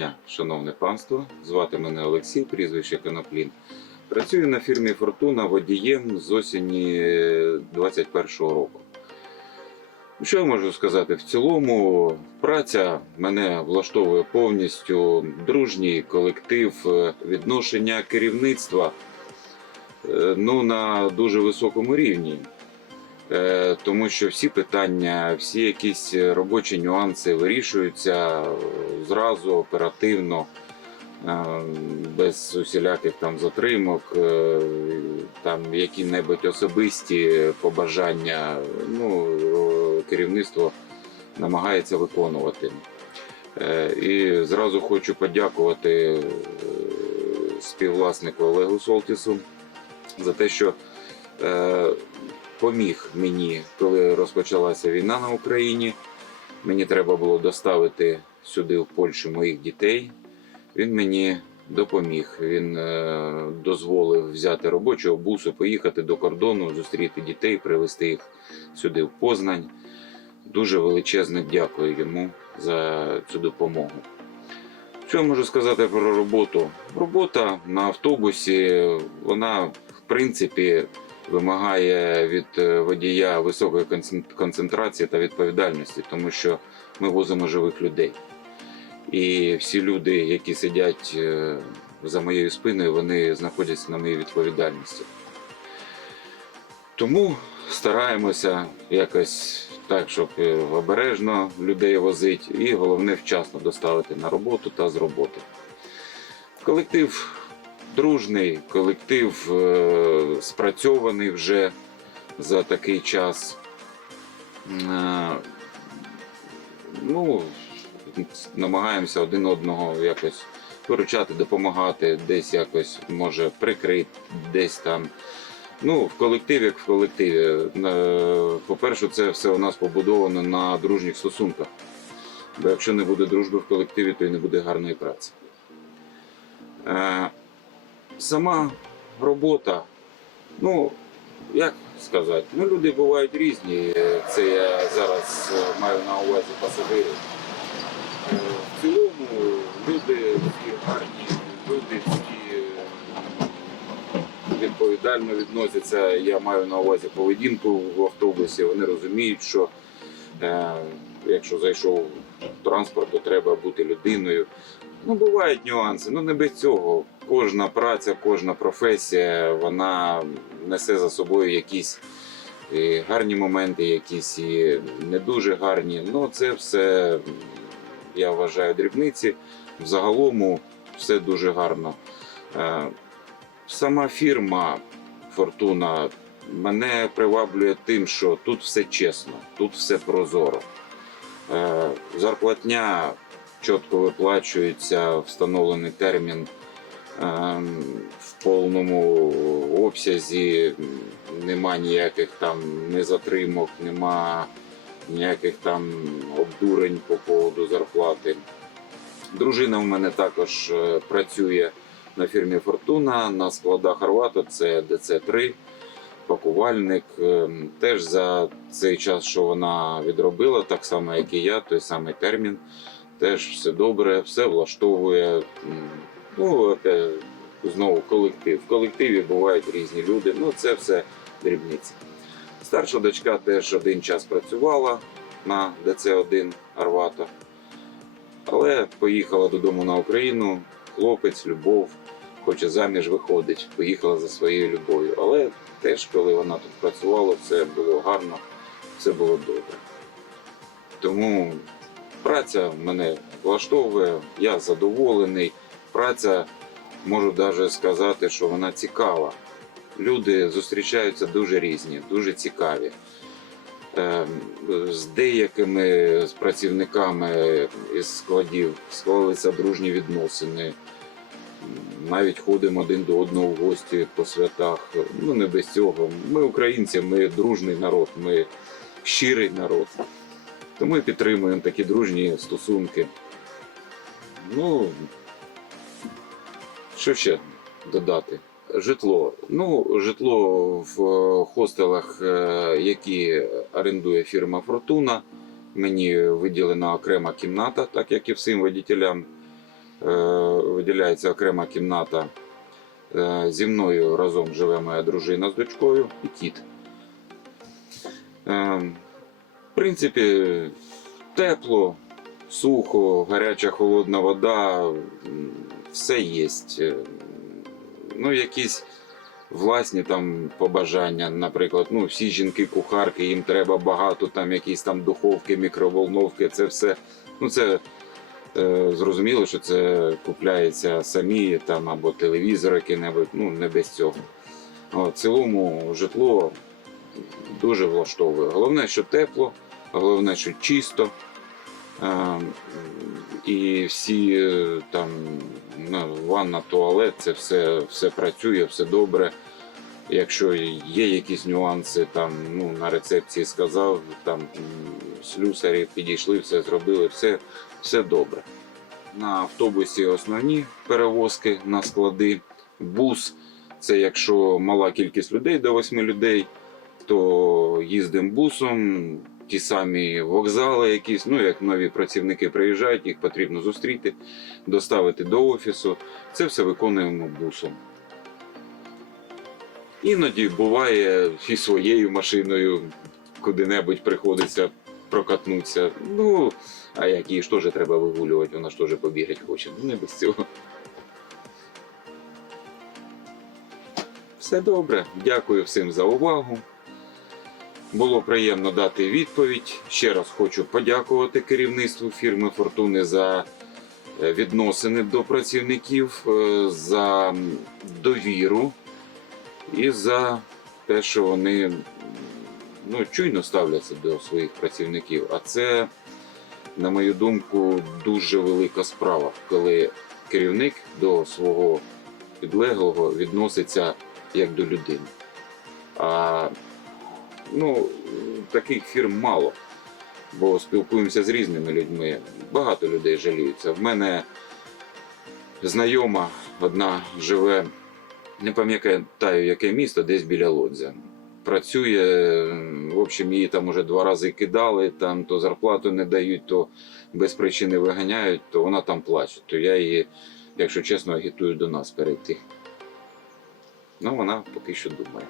дня, шановне панство. Звати мене Олексій, прізвище Коноплін. Працюю на фірмі Фортуна водієм з осені 21-го року. Що я можу сказати? В цілому праця мене влаштовує повністю дружній колектив, е, відношення керівництва е, ну, на дуже високому рівні. Е, Тому що всі питання, всі якісь робочі нюанси вирішуються е, зразу, оперативно, е, без усіляких там затримок, е, там які-небудь особисті побажання. Ну, е, керівництво намагається виконувати. Е, І зразу хочу подякувати е, співвласнику Олегу Солтісу за те, що е, поміг мені, коли розпочалася війна на Україні. Мені треба було доставити сюди, в Польщу, моїх дітей. Він мені допоміг. Він е, дозволив взяти робочого бусу, поїхати до кордону, зустріти дітей, привезти їх сюди, в Познань. Дуже величезне дякую йому за цю допомогу. Що я можу сказати про роботу? Робота на автобусі, вона в принципі вимагає від е, водія високої концентрації та відповідальності, тому що ми возимо живих людей. І всі люди, які сидять е, за моєю спиною, вони знаходяться на моїй відповідальності. Тому стараємося якось так, щоб е, обережно людей возити, і головне вчасно доставити на роботу та з роботи. Колектив дружний, колектив е, спрацьований вже за такий час. Е, ну, намагаємося один одного якось виручати, допомагати, десь якось може прикрити, десь там. Ну, в колективі, як в колективі. Е, По-перше, це все у нас побудовано на дружніх стосунках. Бо якщо не буде дружби в колективі, то і не буде гарної праці. Сама робота, ну, як сказати, ну, люди бувають різні. Це я зараз е, маю на увазі пасажирів. Е, В цілому люди всі гарні, люди всі відповідально відносяться. Я маю на увазі поведінку в автобусі. Вони розуміють, що е, якщо зайшов в транспорт, то треба бути людиною. Ну, бувають нюанси, ну не без цього. Кожна праця, кожна професія, вона несе за собою якісь і гарні моменти, якісь і не дуже гарні. Ну, це все, я вважаю, дрібниці. Взагалом все дуже гарно. Е, Сама фірма Фортуна мене приваблює тим, що тут все чесно, тут все прозоро. Е, Зарплатня чітко виплачується, встановлений термін е, в повному обсязі, нема ніяких там незатримок, нема ніяких там обдурень по поводу зарплати. Дружина в мене також е, працює на фірмі Фортуна на складах Арвата, це ДЦ-3, пакувальник. Е, Теж за цей час, що вона відробила, так само, як і я, той самий термін. Теж все добре, все влаштовує. Ну, знову колектив. В колективі бувають різні люди. Ну, це все дрібниці. Старша дочка теж один час працювала на ДЦ-1 Арвата, але поїхала додому на Україну. Хлопець, любов, хоче заміж виходить, поїхала за своєю любов'ю. Але теж, коли вона тут працювала, все було гарно, все було добре. Тому праця мене влаштовує, я задоволений. Праця, можу навіть сказати, що вона цікава. Люди зустрічаються дуже різні, дуже цікаві. Ем, З деякими з працівниками із складів склалися дружні відносини. Навіть ходимо один до одного в гості по святах. Ну не без цього. Ми українці, ми дружний народ, ми щирий народ. Тому і підтримуємо такі дружні стосунки. Ну, що ще додати? Житло. Ну, житло в е, хостелах, е, які орендує фірма Фортуна. Мені виділена окрема кімната, так як і всім водітелям. виділяється окрема кімната. Е, Зі мною разом живе моя дружина з дочкою і кіт. Е, принципі, тепло, сухо, гаряча холодна вода, все є. Ну, якісь власні там побажання, наприклад, ну, всі жінки-кухарки, їм треба багато там якісь там духовки, мікроволновки, це все. Ну, це е, зрозуміло, що це купляється самі там або телевізор який-небудь, ну не без цього. От, в цілому житло дуже влаштовує. Головне, що тепло, головне, що чисто. Е, і всі е, там ванна, туалет, це все, все працює, все добре. Якщо є якісь нюанси, там ну на рецепції сказав, там слюсарі підійшли, все зробили, все, все добре. На автобусі основні перевозки на склади. Бус це якщо мала кількість людей до 8 людей, то їздимо бусом. Ті самі вокзали, якісь, ну як нові працівники приїжджають, їх потрібно зустріти, доставити до офісу. Це все виконуємо бусом. Іноді буває і своєю машиною куди-небудь приходиться прокатнутися. Ну, а як її ж теж треба вигулювати, вона ж теж побігати хоче. Ну не без цього. Все добре. Дякую всім за увагу. Було приємно дати відповідь. Ще раз хочу подякувати керівництву фірми Фортуни за е, відносини до працівників, е, за довіру і за те, що вони ну, чуйно ставляться до своїх працівників. А це, на мою думку, дуже велика справа, коли керівник до свого підлеглого відноситься як до людини. А ну, таких фірм мало, бо спілкуємося з різними людьми. Багато людей жаліються. В мене знайома одна живе, не пам'ятаю, яке місто, десь біля Лодзя. Працює, в общем, її там уже два рази кидали, там то зарплату не дають, то без причини виганяють, то вона там плаче. То я її, якщо чесно, агітую до нас перейти. Ну, вона поки що думає.